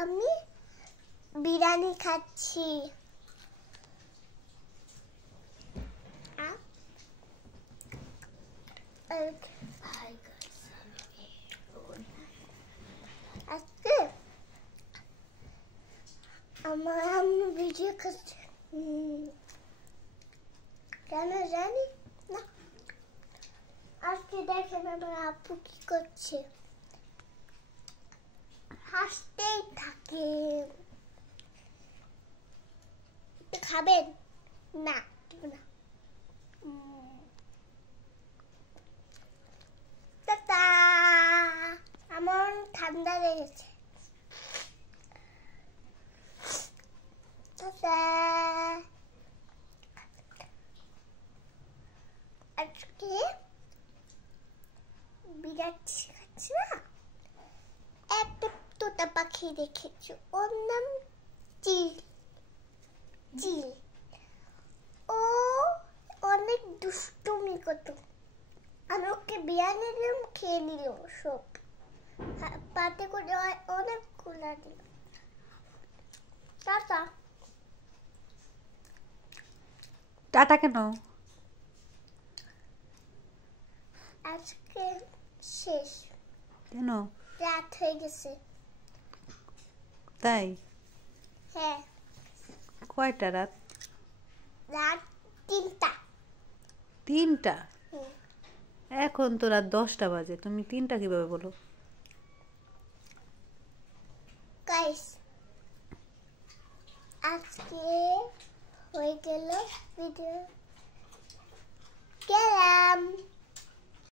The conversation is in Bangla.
আমি বিরিয়ানি খাচ্ছি। আজকে আমার আম্মু ভিডিও করছে, কেন জানি না। আজকে দেখেন আমার আপু কি করছে, হাসতেই থাকে। খাবেন না? না। টাটা। আমার ঠান্ডা লেগেছে। টাটা। আজকে বিরাট খাচ্ছি না, একটা তোতা পাখি দেখেছি, ওর নাম চিল চিল। ও অনেক দুষ্টুমি করতো, আমি ওকে বিরিয়ানি দিলাম, খেয়ে নিল সব, পাতে করে অনেক গুলা দিল। টাটা। টাটা কেন? আজকে শেষ। কেন? রাত হয়ে গেছে। তাই? হ্যাঁ। কয়টা রাত? রাত 3টা। 3টা? এখন তো রাত 10টা বাজে, তুমি 3টা কিভাবে বলো? গাইস, আজকে হয়ে গেল ভিডিও।